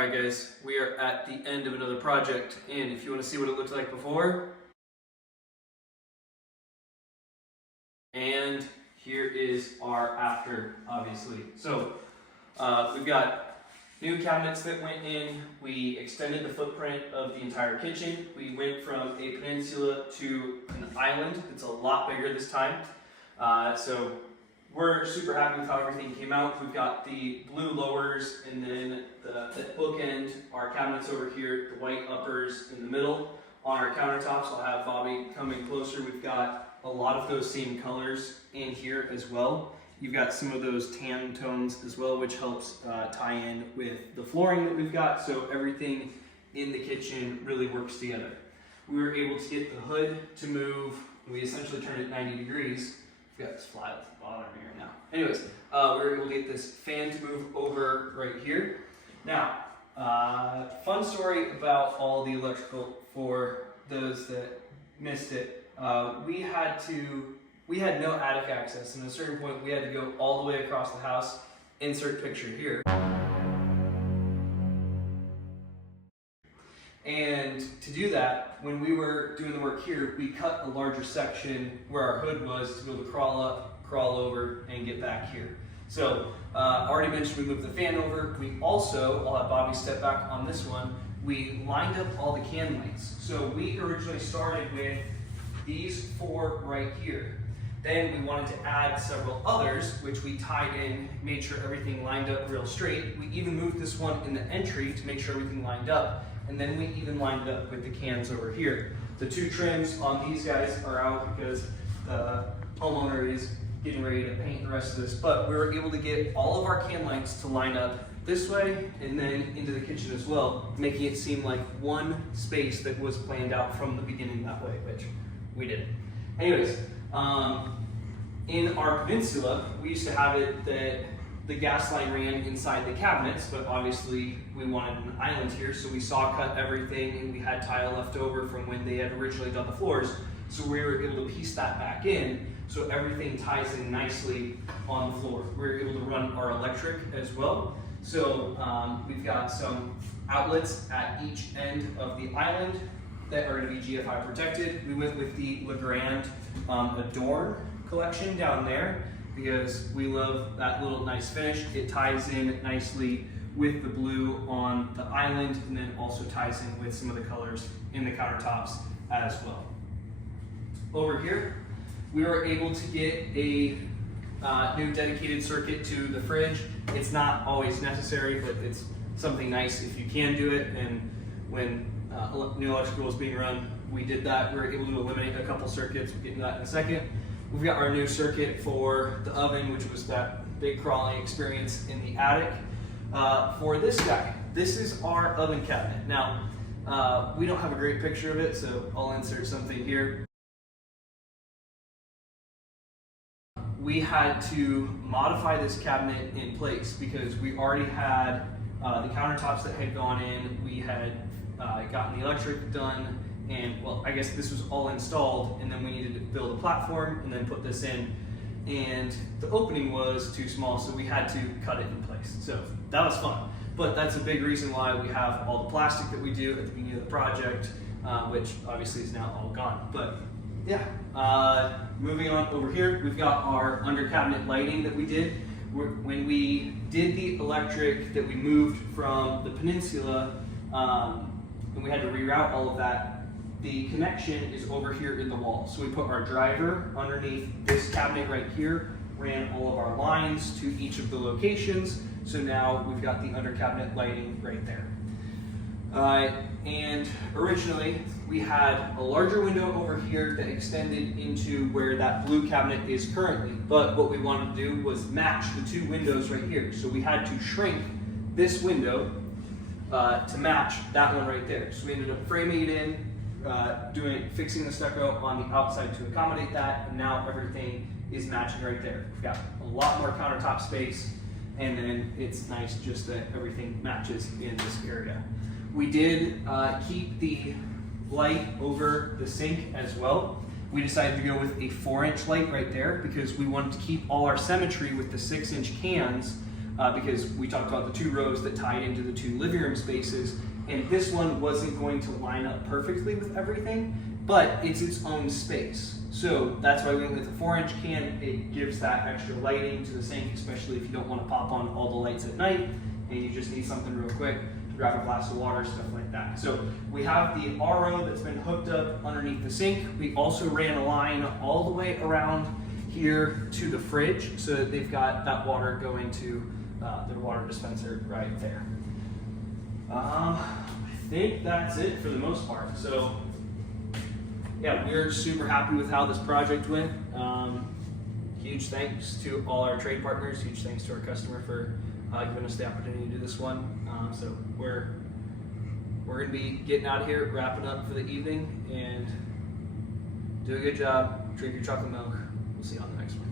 Alright guys, we are at the end of another project, and if you want to see what it looked like before, and here is our after, obviously. So we've got new cabinets that went in. We extended the footprint of the entire kitchen. We went from a peninsula to an island. It's a lot bigger this time. So we're super happy with how everything came out. We've got the blue lowers, and then the bookend, our cabinets over here, the white uppers in the middle. On our countertops, I'll have Bobby come in closer. We've got a lot of those same colors in here as well. You've got some of those tan tones as well, which helps tie in with the flooring that we've got, so everything in the kitchen really works together. We were able to get the hood to move. We essentially turned it 90 degrees. We've got this fly at the bottom here now. Anyways, we were able to get this fan to move over right here. Now, fun story about all the electrical for those that missed it. We had no attic access, and at a certain point we had to go all the way across the house. Insert picture here. And to do that, when we were doing the work here, we cut a larger section where our hood was to be able to crawl up, crawl over, and get back here. So, already mentioned we moved the fan over. We also, I'll have Bobby step back on this one, we lined up all the can lights. So we originally started with these 4 right here. Then we wanted to add several others, which we tied in, made sure everything lined up real straight. We even moved this one in the entry to make sure everything lined up. And then we even lined it up with the cans over here. The 2 trims on these guys are out because the homeowner is getting ready to paint the rest of this. But we were able to get all of our can lights to line up this way and then into the kitchen as well, making it seem like one space that was planned out from the beginning that way, which we did. Anyways, in our peninsula, we used to have it that the gas line ran inside the cabinets, but obviously we wanted an island here, so we saw cut everything, and we had tile left over from when they had originally done the floors, so we were able to piece that back in, so everything ties in nicely on the floor. We were able to run our electric as well, so we've got some outlets at each end of the island that are going to be GFI protected. We went with the Legrand Adorn collection down there because we love that little nice finish. It ties in nicely with the blue on the island, and then also ties in with some of the colors in the countertops as well. Over here, we were able to get a new dedicated circuit to the fridge. It's not always necessary, but it's something nice if you can do it, and when new electrical was being run, we did that. We were able to eliminate a couple circuits. We'll get into that in a second. We've got our new circuit for the oven, which was that big crawling experience in the attic. For this guy, this is our oven cabinet. Now, we don't have a great picture of it, so I'll insert something here. We had to modify this cabinet in place because we already had the countertops that had gone in. We had gotten the electric done, and well, I guess this was all installed, and then we needed to build a platform and then put this in, and the opening was too small, so we had to cut it in place. So that was fun, but that's a big reason why we have all the plastic that we do at the beginning of the project, which obviously is now all gone. But yeah, moving on over here, we've got our under cabinet lighting that we did. When we did the electric that we moved from the peninsula, and we had to reroute all of that, the connection is over here in the wall. So we put our driver underneath this cabinet right here, ran all of our lines to each of the locations. So now we've got the under cabinet lighting right there. And originally we had a larger window over here that extended into where that blue cabinet is currently. But what we wanted to do was match the 2 windows right here. So we had to shrink this window to match that one right there. So we ended up framing it in, fixing the stucco on the outside to accommodate that, and now everything is matching right there. We've got a lot more countertop space, and then it's nice just that everything matches in this area. We did keep the light over the sink as well. We decided to go with a 4-inch light right there because we wanted to keep all our symmetry with the 6-inch cans because we talked about the 2 rows that tied into the 2 living room spaces, and this one wasn't going to line up perfectly with everything, but it's its own space. So that's why we went with a 4-inch can. It gives that extra lighting to the sink, especially if you don't want to pop on all the lights at night and you just need something real quick to grab a glass of water, stuff like that. So we have the RO that's been hooked up underneath the sink. We also ran a line all the way around here to the fridge so that they've got that water going to their water dispenser right there. I think that's it for the most part. So yeah, we're super happy with how this project went. Huge thanks to all our trade partners. Huge thanks to our customer for giving us the opportunity to do this one. So we're gonna be getting out of here, wrapping up for the evening, and do a good job. Drink your chocolate milk. We'll see you on the next one.